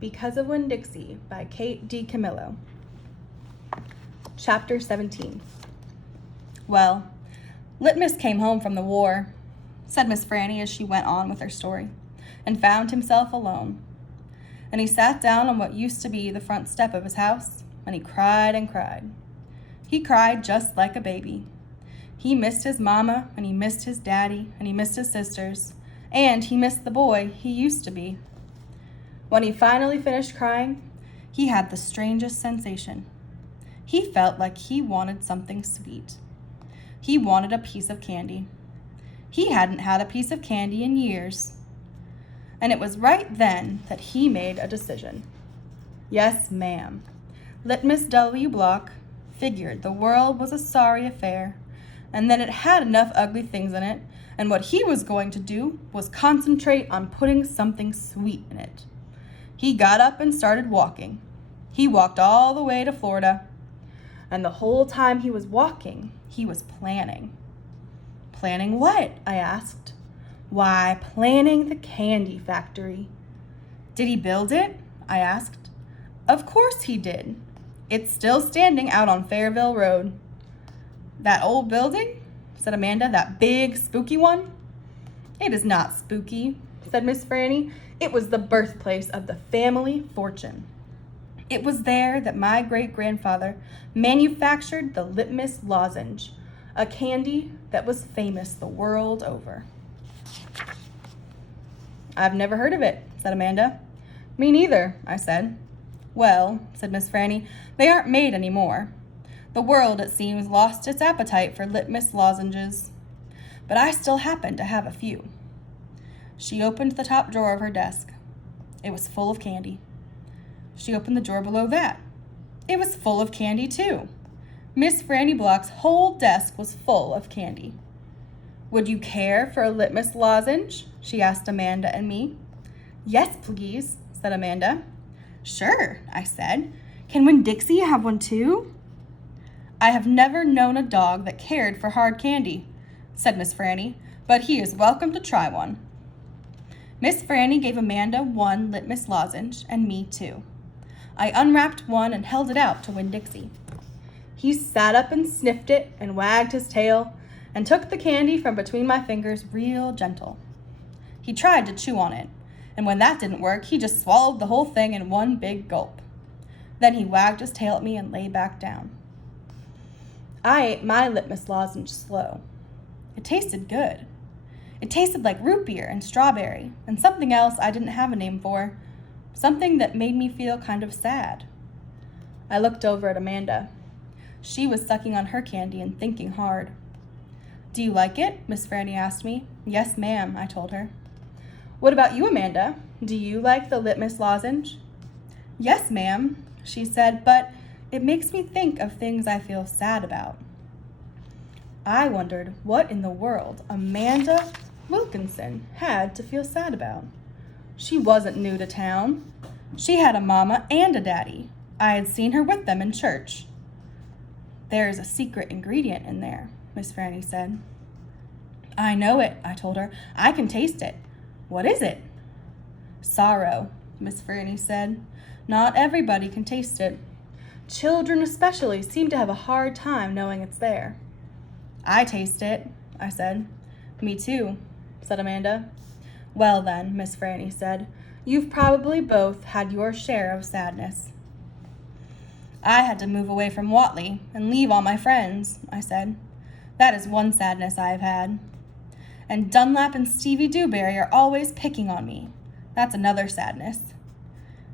Because of Winn-Dixie by Kate DiCamillo. Chapter 17. Well, Litmus came home from the war, said Miss Franny as she went on with her story, and found himself alone. And he sat down on what used to be the front step of his house, and he cried and cried. He cried just like a baby. He missed his mama, and he missed his daddy, and he missed his sisters, and he missed the boy he used to be. When he finally finished crying, he had the strangest sensation. He felt like he wanted something sweet. He wanted a piece of candy. He hadn't had a piece of candy in years. And it was right then that he made a decision. Yes, ma'am. Litmus W. Block figured the world was a sorry affair, and that it had enough ugly things in it, and what he was going to do was concentrate on putting something sweet in it. He got up and started walking. He walked all the way to Florida. And the whole time he was walking, he was planning. Planning what? I asked. Why, planning the candy factory. Did he build it? I asked. Of course he did. It's still standing out on Fairville Road. That old building? Said Amanda. That big, spooky one? It is not spooky, said Miss Franny. It was the birthplace of the family fortune. It was there that my great-grandfather manufactured the Litmus lozenge, a candy that was famous the world over. I've never heard of it, said Amanda. Me neither, I said. Well, said Miss Franny, they aren't made anymore. The world, it seems, lost its appetite for Litmus lozenges. But I still happen to have a few. She opened the top drawer of her desk. It was full of candy. She opened the drawer below that. It was full of candy, too. Miss Franny Block's whole desk was full of candy. Would you care for a Litmus lozenge? She asked Amanda and me. Yes, please, said Amanda. Sure, I said. Can Winn-Dixie have one, too? I have never known a dog that cared for hard candy, said Miss Franny, but he is welcome to try one. Miss Franny gave Amanda one Litmus lozenge and me 2. I unwrapped one and held it out to Winn-Dixie. He sat up and sniffed it and wagged his tail and took the candy from between my fingers real gentle. He tried to chew on it, and when that didn't work, he just swallowed the whole thing in one big gulp. Then he wagged his tail at me and lay back down. I ate my Litmus lozenge slow. It tasted good. It tasted like root beer and strawberry and something else I didn't have a name for, something that made me feel kind of sad. I looked over at Amanda. She was sucking on her candy and thinking hard. Do you like it? Miss Franny asked me. Yes, ma'am, I told her. What about you, Amanda? Do you like the Litmus lozenge? Yes, ma'am, she said, but it makes me think of things I feel sad about. I wondered what in the world Amanda Wilkinson had to feel sad about. She wasn't new to town. She had a mama and a daddy. I had seen her with them in church. There is a secret ingredient in there, Miss Franny said. I know it, I told her. I can taste it. What is it? Sorrow, Miss Franny said. Not everybody can taste it. Children especially seem to have a hard time knowing it's there. I taste it, I said. Me too, said Amanda. Well then, Miss Franny said, you've probably both had your share of sadness. I had to move away from Whatley and leave all my friends, I said. That is one sadness I have had. And Dunlap and Stevie Dewberry are always picking on me. That's another sadness.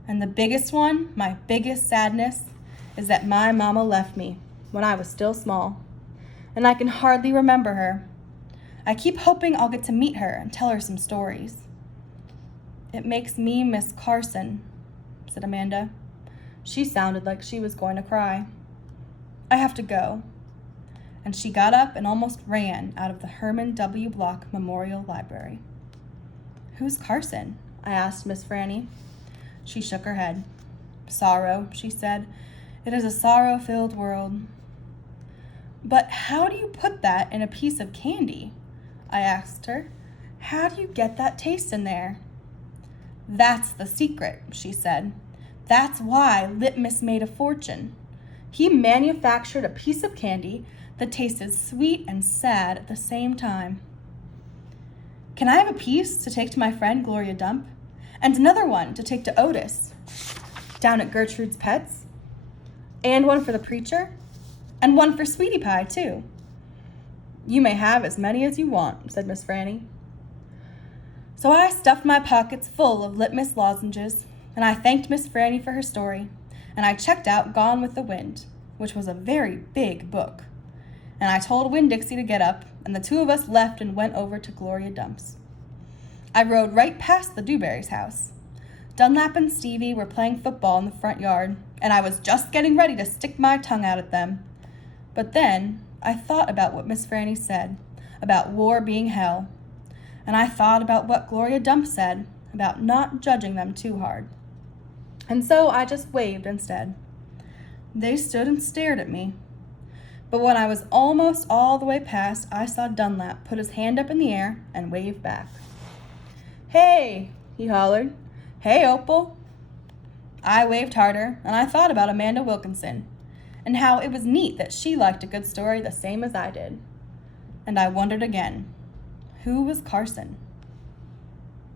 And the biggest one, my biggest sadness, is that my mama left me when I was still small. And I can hardly remember her. I keep hoping I'll get to meet her and tell her some stories. It makes me miss Carson, said Amanda. She sounded like she was going to cry. I have to go. And she got up and almost ran out of the Herman W. Block Memorial Library. Who's Carson? I asked Miss Franny. She shook her head. Sorrow, she said. It is a sorrow-filled world. But how do you put that in a piece of candy? I asked her. How do you get that taste in there? "That's the secret," she said. "That's why Litmus made a fortune. He manufactured a piece of candy that tasted sweet and sad at the same time." "Can I have a piece to take to my friend Gloria Dump? And another one to take to Otis, down at Gertrude's Pets? And one for the preacher? And one for Sweetie Pie, too?" "You may have as many as you want," said Miss Franny. So I stuffed my pockets full of Litmus lozenges, and I thanked Miss Franny for her story, and I checked out Gone with the Wind, which was a very big book. And I told Winn-Dixie to get up, and the two of us left and went over to Gloria Dump's. I rode right past the Dewberry's house. Dunlap and Stevie were playing football in the front yard, and I was just getting ready to stick my tongue out at them. But then I thought about what Miss Franny said about war being hell, and I thought about what Gloria Dump said about not judging them too hard. And so I just waved instead. They stood and stared at me. But when I was almost all the way past, I saw Dunlap put his hand up in the air and wave back. "Hey," he hollered. "Hey, Opal." I waved harder, and I thought about Amanda Wilkinson, and how it was neat that she liked a good story the same as I did. And I wondered again, who was Carson?